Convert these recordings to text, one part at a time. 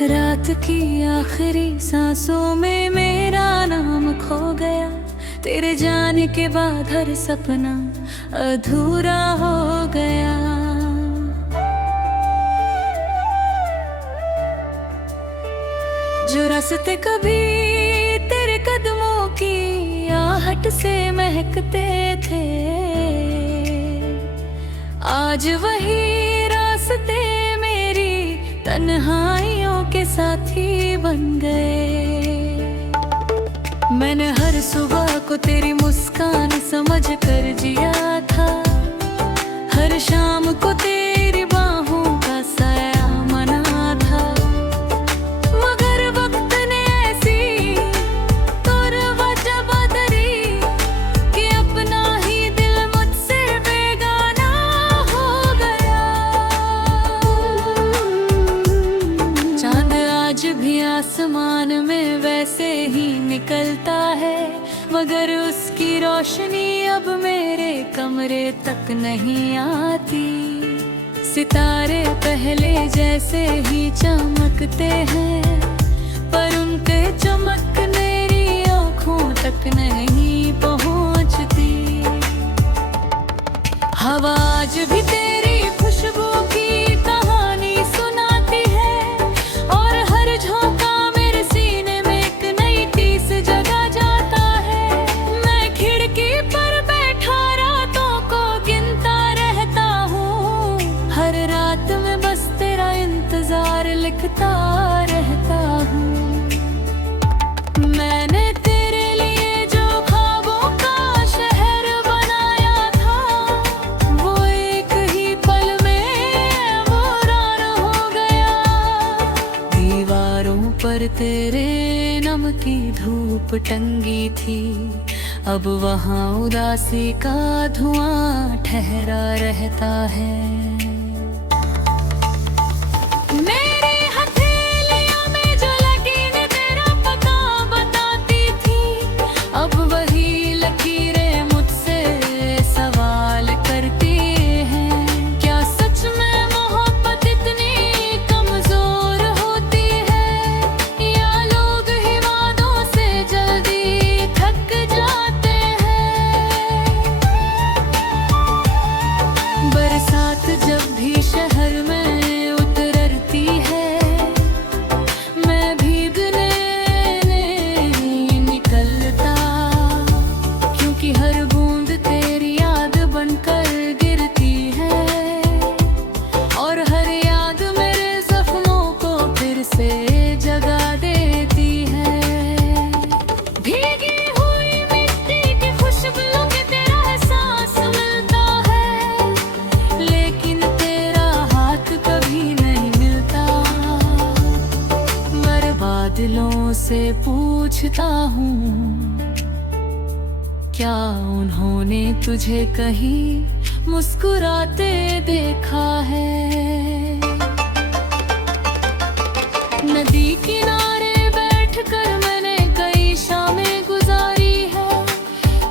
रात की आखिरी सांसों में मेरा नाम खो गया। तेरे जाने के बाद हर सपना अधूरा हो गया। जो रास्ते कभी तेरे कदमों की आहट से महकते थे, आज वही रास्ते मेरी तन्हाइयों के साथी बन गए। मैंने हर सुबह को तेरी मुस्कान समझ कर जिया था, हर शाम को तेरी बाहों का साया मना था। मगर वक्त ने ऐसी वजह बदली कि अपना ही दिल मुझसे बेगाना हो गया। चांद आज भी आसमान में वैसे ही निकलता है, मगर उसकी रोशनी अब मेरे कमरे तक नहीं आती। सितारे पहले जैसे ही चमकते हैं, पर उनके चमक मेरी आँखों तक नहीं पहुँचती। हवा आज भी तेरी खुशबू की कहानी सुनाती है, और हर झोंका मेरे सीने में एक नई टीस जगा जाता है। मैं खिड़की पर बैठा रातों को गिनता रहता हूँ, हर रात में बस तेरा इंतजार लिखता रहता हूँ। मैंने तेरे लिए जो ख्वाबों का शहर बनाया था, वो एक ही पल में वीरान हो गया। दीवारों पर तेरे नम की धूप टंगी थी, अब वहाँ उदासी का धुआं ठहरा रहता है। मेरी हथेलियों में जो लकीरें तेरा पता बताती थी, अब वही लकीरें मुझसे सवाल करती हैं। क्या सच में मोहब्बत इतनी कमजोर होती है, या लोग ही वादों से जल्दी थक जाते हैं। बरसात जब भी शहर में उतरती है, मैं भीगने नहीं निकलता, क्योंकि हर बूंद तेरी याद बनकर गिरती है, और हर याद मेरे जख्मों को फिर से जगा देती है। भीगी हुई मिट्टी की खुशबू के तेरा एहसास मिलता है, लेकिन तेरा हाथ कभी नहीं मिलता। मैं बादलों से पूछता हूँ, क्या उन्होंने तुझे कहीं मुस्कुराते देखा है। नदी किनारे बैठकर मैंने कई शामें गुजारी है,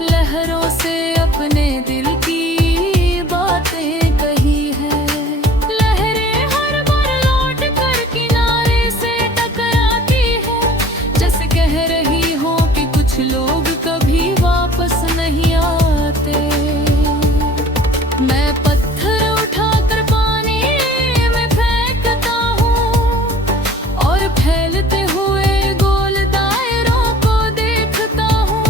लहरों से अपने दिल की बातें कही है। लहरें हर बार लौट कर किनारे से टकराती है, जैसे कह रही हो कि कुछ लोग कभी वापस नहीं आते। मैं पत्थर उठाकर पानी में फेंकता हूँ, और फैलते हुए गोल दायरों को देखता हूँ।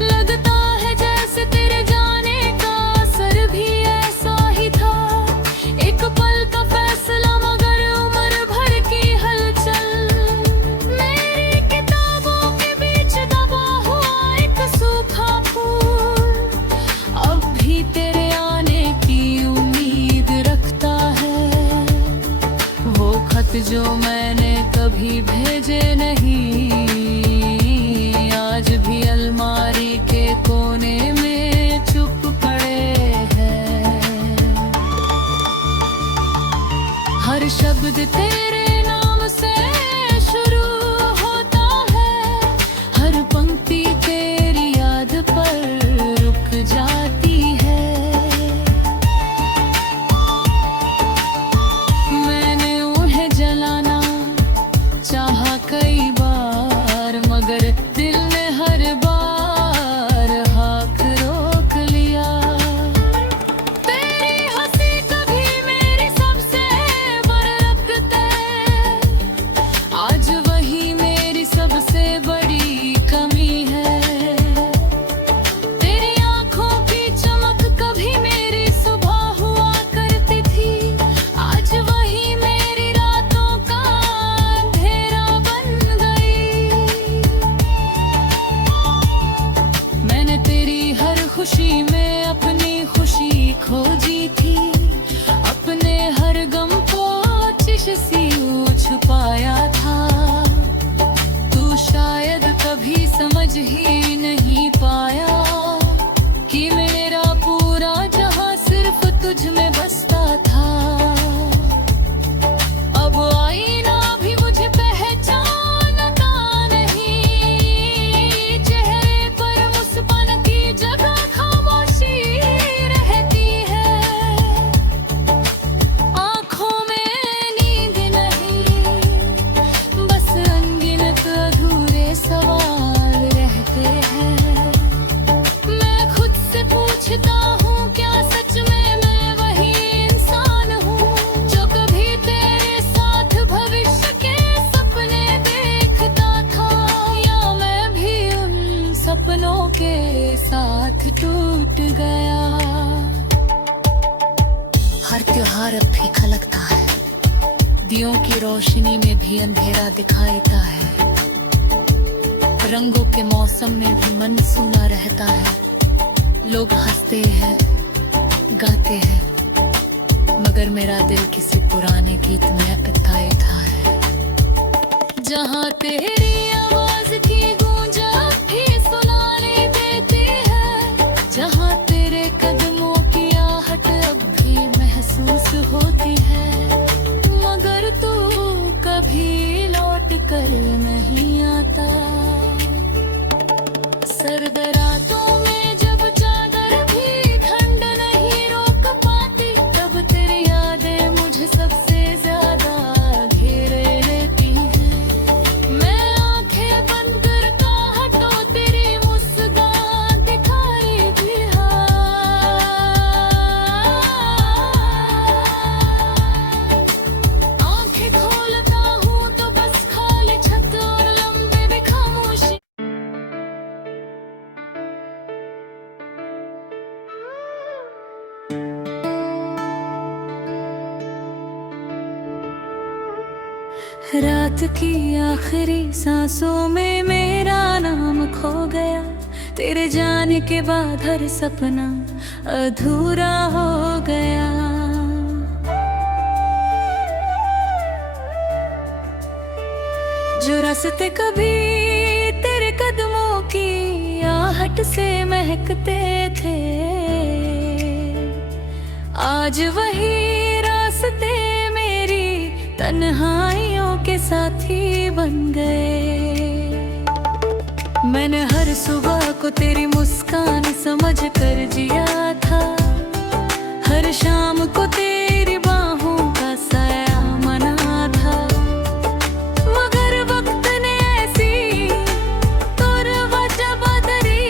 लगता है जैसे तेरे जाने का असर भी ऐसा ही था, एक पल का फैसला मगर उम्र भर की हलचल। मेरी किताबों के बीच दबा हुआ एक सूखा फूल, अब भी तेरे आने की उम्मीद रखता है। वो खत जो मैंने कभी भेजे नहीं, आज भी अलमारी के कोने में चुप पड़े हैं। हर शब्द तेरे नाम से शुरू होता है, हर पंक्ति तेरी याद पर रुक जाती है। मैंने उन्हें जलाना मगर दिल ने हर बार हाथ रोक लिया। तेरी हंसी कभी मेरी सबसे बरकते, आज वही मेरी सबसे बड़ी कमी है। तेरी आंखों की चमक कभी मेरी सुबह हुआ करती थी, आज वही मेरी रातों का अंधेरा बन गई। मैंने तेरी हर खुशी में अपनी खुशी खोजी थी, अपने हर गम को चिश सी छुपाया था। तू शायद कभी समझ ही नहीं पाया कि मेरा पूरा जहां सिर्फ तुझ में बसता था। अब आईना भी मुझे पहचानता नहीं, चेहरे पर मुस्कान की जगह खामोशी रहती है। आँखों में नींद नहीं, बस अनगिनत अधूरे सवाल रहते हैं। मैं खुद से पूछता हूँ, क्या सच में मैं वही इंसान हूँ जो कभी तेरे साथ भविष्य के सपने देखता था, या मैं भी उन सपनों के साथ टूट गया। हर त्योहार अब फीका लगता है, दियों की रोशनी में भी अंधेरा दिखाई देता है। रंगों के मौसम में भी मन सूना रहता है। लोग हंसते हैं, गाते हैं, मगर मेरा दिल किसी पुराने गीत में पिताई था है। जहाँ तेरी आवाज की गूंज अब भी सुनाई देती है, जहाँ तेरे कदमों की आहट अब भी महसूस होती है, मगर तू कभी लौट कर नहीं आता। सर्द रातों में जब चादर भी ठंड नहीं रोक पाती, तब तेरी यादें मुझे सबसे ज्यादा घेरे लेती हैं। मैं आंखें बंद करता हटो तेरी मुस्कान दिखाई भी आंखें खोलता हूँ तो बस खाली छत और लंबे भी खामोशी। रात की आखिरी सांसों में मेरा नाम खो गया, तेरे जाने के बाद हर सपना अधूरा हो गया। जो रास्ते कभी तेरे कदमों की आहट से महकते थे, आज वही रास्ते मेरी तन्हाइयों के साथी बन गए। मैंने हर सुबह को तेरी मुस्कान समझ कर जिया था, हर शाम को तेरी बाहों का साया मना था, मगर वक्त ने ऐसी वजह बदली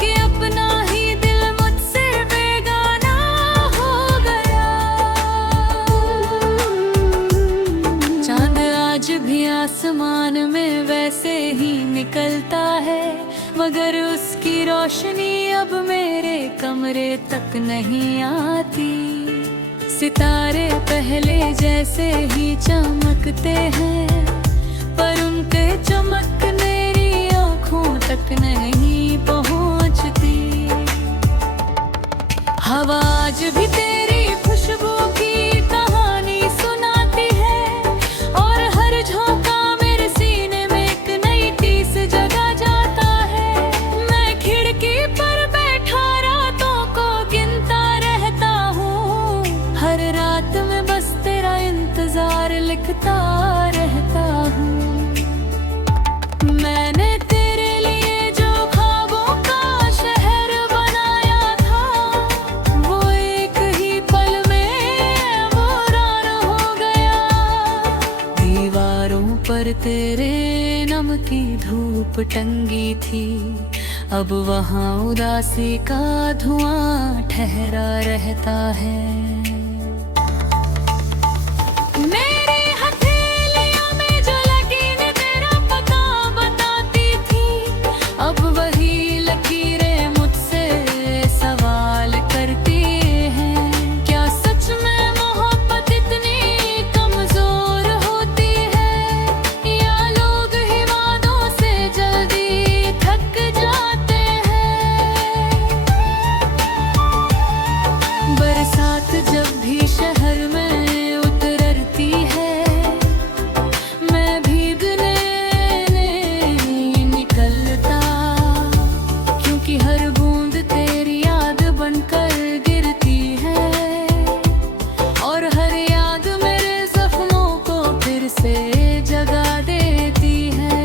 कि अपना ही दिल मुझसे बेगाना हो गया। चांद आज भी आसमान में वैसे ही निकलता है, मगर उसकी रोशनी अब मेरे कमरे तक नहीं आती। सितारे पहले जैसे ही चमकते हैं, पर उनके चमक मेरी आँखों तक नहीं पहुँचती। हवा आज भी तेरी खुशबू की कहानी सुनाती है, और हर झोंका मेरे सीने में एक नई टीस जगा जाता है। मैं खिड़की पर बैठा रातों को गिनता रहता हूँ, हर रात में बस तेरा इंतजार लिखता रहता हूँ। मैंने तेरे लिए जो की धूप टंगी थी, अब वहाँ उदासी का धुआं ठहरा रहता है। मेरी हथेलियों में जो लकीरें तेरा पता बताती थी, अब वही लकीरें मुझसे सवाल करती हैं। क्या सच में मोहब्बत इतनी कमजोर होती है, या लोग ही वादों से जल्दी थक जाते हैं। बरसात जब भी शहर में उतरती है, मैं भीगने नहीं निकलता, क्योंकि हर बूंद तेरी याद बनकर गिरती है, और हर याद मेरे जख्मों को फिर से जगा देती है।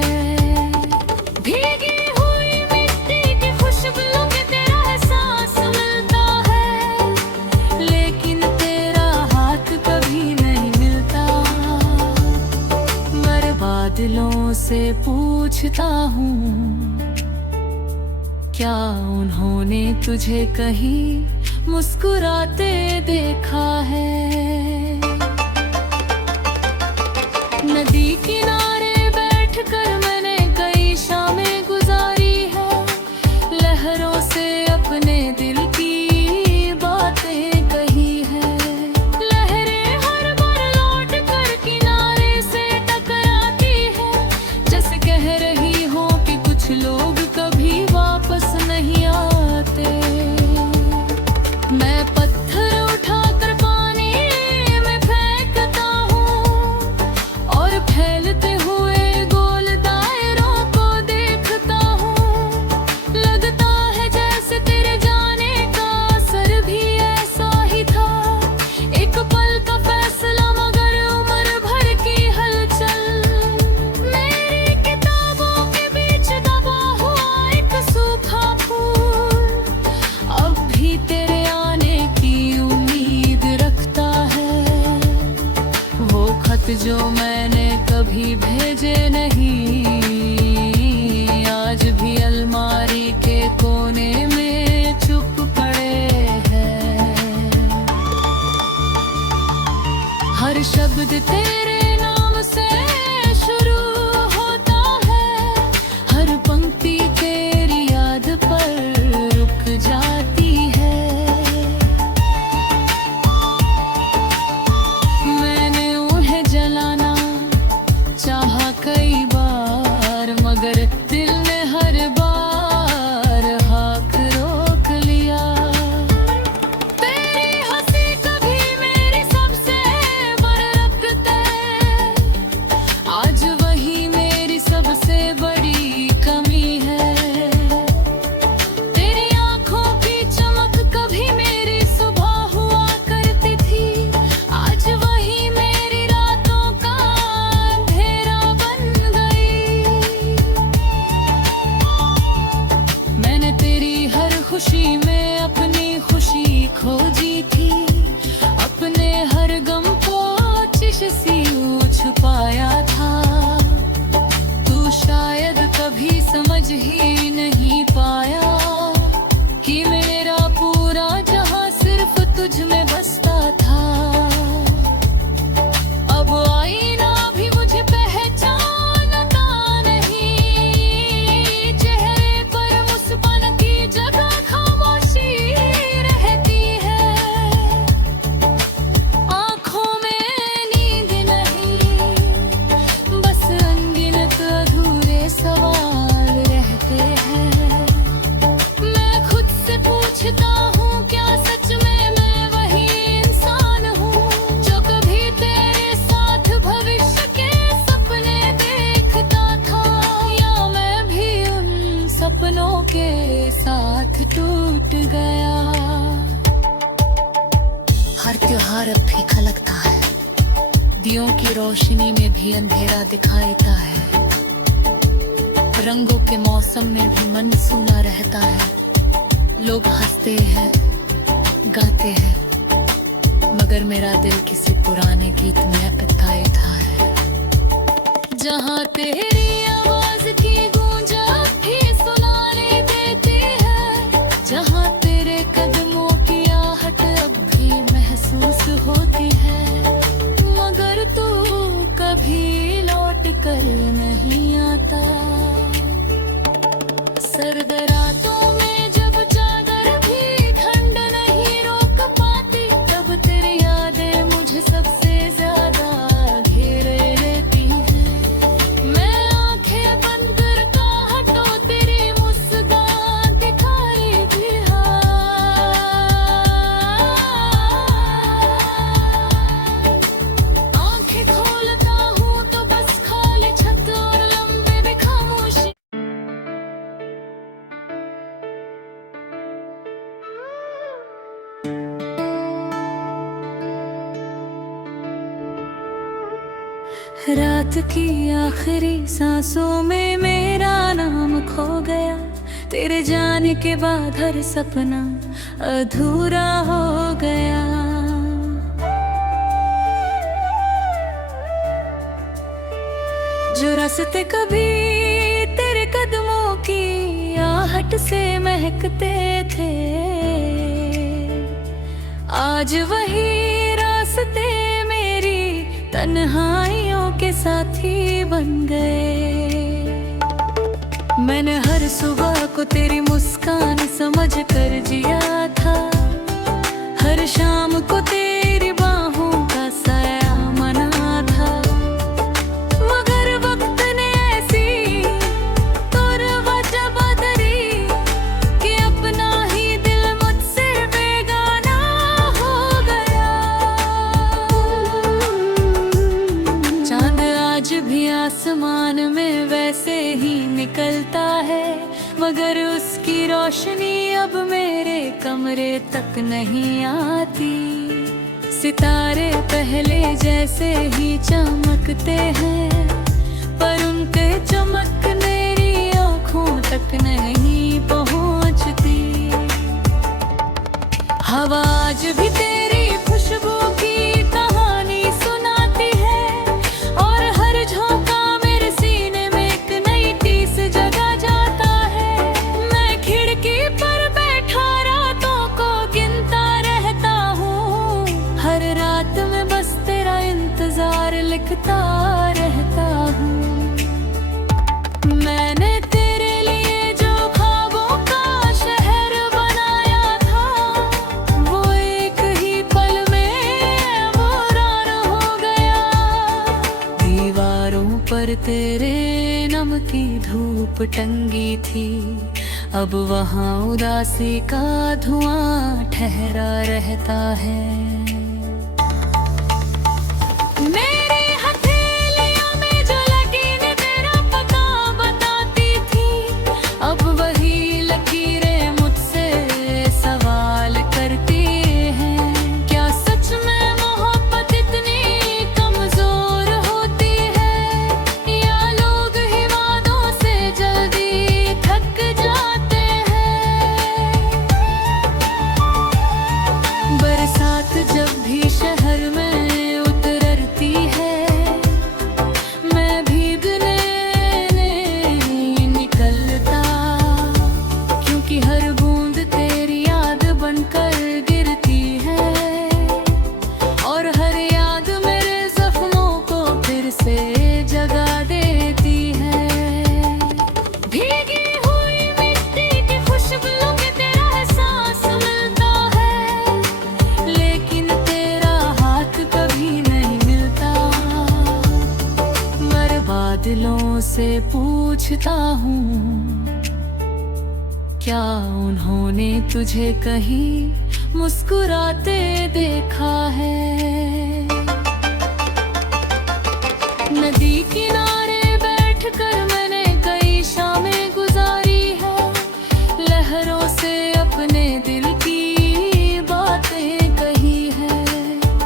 भीगी हुई मिट्टी की खुशबू में तेरा एहसास मिलता है, लेकिन तेरा हाथ कभी नहीं मिलता। मैं बादलों से पूछता हूँ, क्या उन्होंने तुझे कहीं मुस्कुराते देखा है। नदी किनारे बैठकर मैंने कई शामें गुजारी है, लहरों से अपने दिल की बातें कही है। लहरें हर बार लौट कर किनारे से टकराती है, जैसे कह रही हो कि कुछ लोग कभी वापस नहीं आते। मैं पत्थर उठाकर पानी में फेंकता हूँ, और फैलते हुए गोल दायरों को देखता हूँ। लगता है जैसे तेरे जाने का असर भी ऐसा ही था, एक पल का फैसला मगर उम्र भर की हलचल। मेरी किताबों के बीच दबा हुआ एक सूखा फूल, अब भी तेरे आने की उम्मीद रखता है। वो खत जो मैंने कभी भेजे नहीं, आज भी अलमारी के कोने में चुप पड़े हैं। हर शब्द तेरे नाम से शुरू होता है, हर पंक्ति तेरी याद पर रुक जाती है। मैंने उन्हें जलाना चाहा कई बार, मगर दिल ने हर बार हाथ रोक लिया। तेरी हंसी कभी मेरी सबसे बरकत है, आज वही मेरी सबसे बड़ी कमी है। तेरी आंखों की चमक कभी मेरी सुबह हुआ करती थी, आज वही मेरी रातों का अंधेरा बन गई। मैंने तेरी हर खुशी में अपनी खुशी खोजी थी, अपने हर गम को चिश सी छुपाया था। तू शायद कभी समझ ही नहीं पाया कि मेरा पूरा जहां सिर्फ तुझ में बसता था। अब आईना भी मुझे पहचानता नहीं, चेहरे पर मुस्कान की जगह खामोशी रहती है। आँखों में नींद नहीं, बस अनगिनत अधूरे सवाल रहते हैं। मैं खुद से पूछता हूँ, क्या सच में मैं वही इंसान हूँ, जो कभी तेरे साथ भविष्य के सपने देखता था, या मैं भी उन सपनों के साथ टूट गया। हर त्योहार अब फीका लगता है, दियों की रोशनी में भी अंधेरा दिखाईता है। रंगों के मौसम में भी मन सूना रहता है। लोग हंसते हैं, गाते हैं, मगर मेरा दिल किसी पुराने गीत में अटका है। जहाँ तेरी आवाज की गूंज अब भी सुनाई देती है, जहाँ तेरे कदमों की आहट अब भी महसूस होती है। मगर तू कभी लौट कर नहीं आता। सर्द रातों में जब चादर भी ठंड नहीं रोक पाती, तब तेरी यादें मुझे सबसे ज्यादा घेरे लेती हैं। मैं आंखें बंद करता हटो तेरी मुस्कान दिखाई भी आंखें खोलता हूँ तो बस खाली छत और लंबे भी खामोशी। रात की आखिरी सांसों में मेरा नाम खो गया, तेरे जाने के बाद हर सपना अधूरा हो गया। जो रास्ते कभी तेरे कदमों की आहट से महकते थे, आज वही रास्ते मेरी तन्हाइयों के साथी बन गए। मैंने हर सुबह को तेरी मुस्कान समझ कर जिया था, हर शाम को तेरी बाहों का साया मना था। मगर वक्त ने ऐसी वजह बदली कि अपना ही दिल मुझसे बेगाना हो गया। चांद आज भी आसमान में वैसे ही निकलता है, मगर उसकी रोशनी अब मेरे कमरे तक नहीं आती। सितारे पहले जैसे ही चमकते हैं, पर उनके चमक मेरी आँखों तक नहीं पहुँचती। हवा आज भी तेरी खुशबू की कहानी सुनाती है, और हर झोंका मेरे सीने में एक नई टीस जगा जाता है। मैं खिड़की पर बैठा रातों को गिनता रहता हूँ, हर रात में बस तेरा इंतजार लिखता रहता हूँ। मैंने तेरे लिए जो ख्वाबों का शहर बनाया था, वो एक ही पल में वीरान हो गया। दीवारों पर तेरे नम की धूप टंगी थी, अब वहाँ उदासी का धुआं ठहरा रहता है। मेरी हथेलियों में जो लकीरें तेरा पता बताती थी, अब वही लकीरें मुझसे सवाल करती हैं। क्या सच में मोहब्बत इतनी कमजोर होती है, या लोग ही वादों से जल्दी थक जाते हैं। बरसात जब भी शहर में उतरती है, मैं भीगने नहीं निकलता, क्योंकि हर बूंद तेरी याद बनकर गिरती है, और हर याद मेरे जख्मों को फिर से जगा देती है। भीगी हुई मिट्टी की खुशबू में तेरा एहसास मिलता है, लेकिन तेरा हाथ कभी नहीं मिलता। मैं बादलों से पूछता हूँ, क्या उन्होंने तुझे कहीं मुस्कुराते देखा है? नदी किनारे बैठकर मैंने कई शामें गुजारी है, लहरों से अपने दिल की बातें कही है।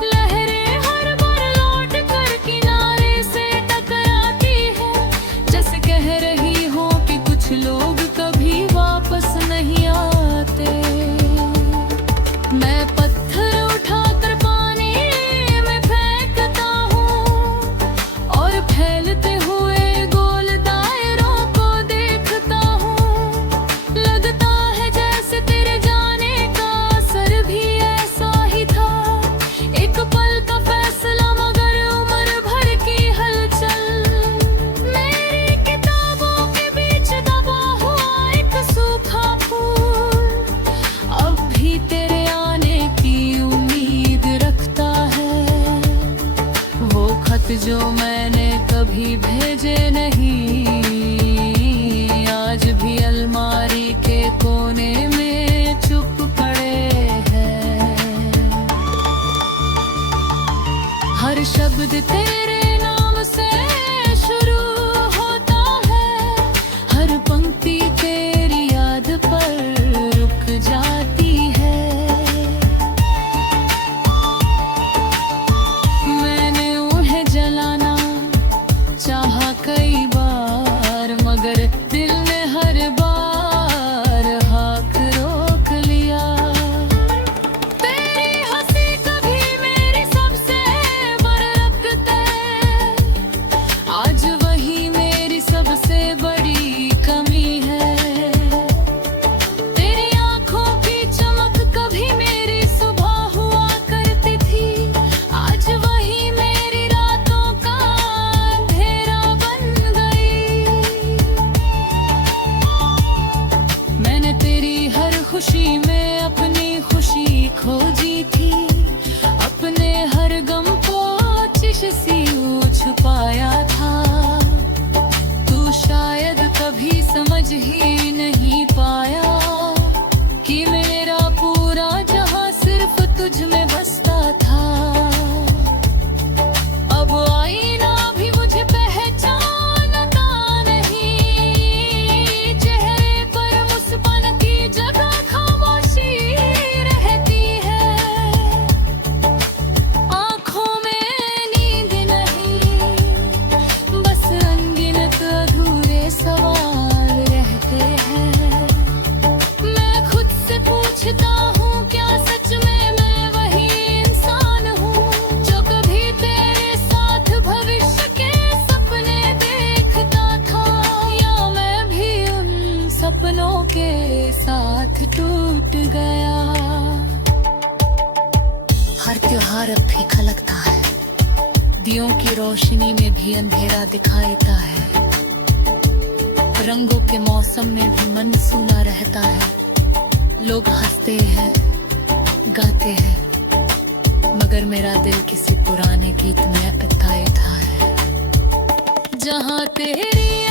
लहरें हर बार लौट कर किनारे से टकराती है, जैसे कह रही हो कि कुछ लोग कभी वापस नहीं आते। मैं पत्थर उठाकर पानी में फेंकता हूँ, और फैलते जो मैंने कभी भेजे नहीं, आज भी अलमारी के कोने में चुप पड़े हैं। हर शब्द तेरे नाम से शुरू होता है, हर पंक्ति तेरी याद पर रुक जाती है। मैंने उन्हें जलाना चाहा कई बार, मगर दिल ने हर बार हाथ रोक लिया। तेरी हंसी कभी मेरी सबसे बरकत है, आज वही मेरी सबसे बड़ी कमी है। तेरी आंखों की चमक कभी मेरी सुबह हुआ करती थी, आज वही मेरी रातों का अंधेरा बन गई। मैंने तेरी हर खुशी में अपनी खुशी खोजी थी, अपने हर गम को चिश सी छुपाया था। तू शायद कभी समझ ही नहीं पाया कि मेरा पूरा जहां सिर्फ तुझ में बसता था। अब आईना भी मुझे पहचानता नहीं, चेहरे पर मुस्कान की जगह खामोशी रहती है। आँखों में नींद नहीं, बस अनगिनत अधूरे सवाल रहते हैं। मैं खुद से पूछता हूँ, क्या सच में मैं वही इंसान हूँ जो कभी तेरे साथ भविष्य के सपने देखता था, या मैं भी उन सपनों के साथ टूट गया। हर त्योहार अब फीका लगता है, दियों की रोशनी में भी अंधेरा दिखाई देता है। रंगों के मौसम में भी मन सूना रहता है। लोग हंसते हैं, गाते हैं, मगर मेरा दिल किसी पुराने गीत में अटका है। जहाँ तेरी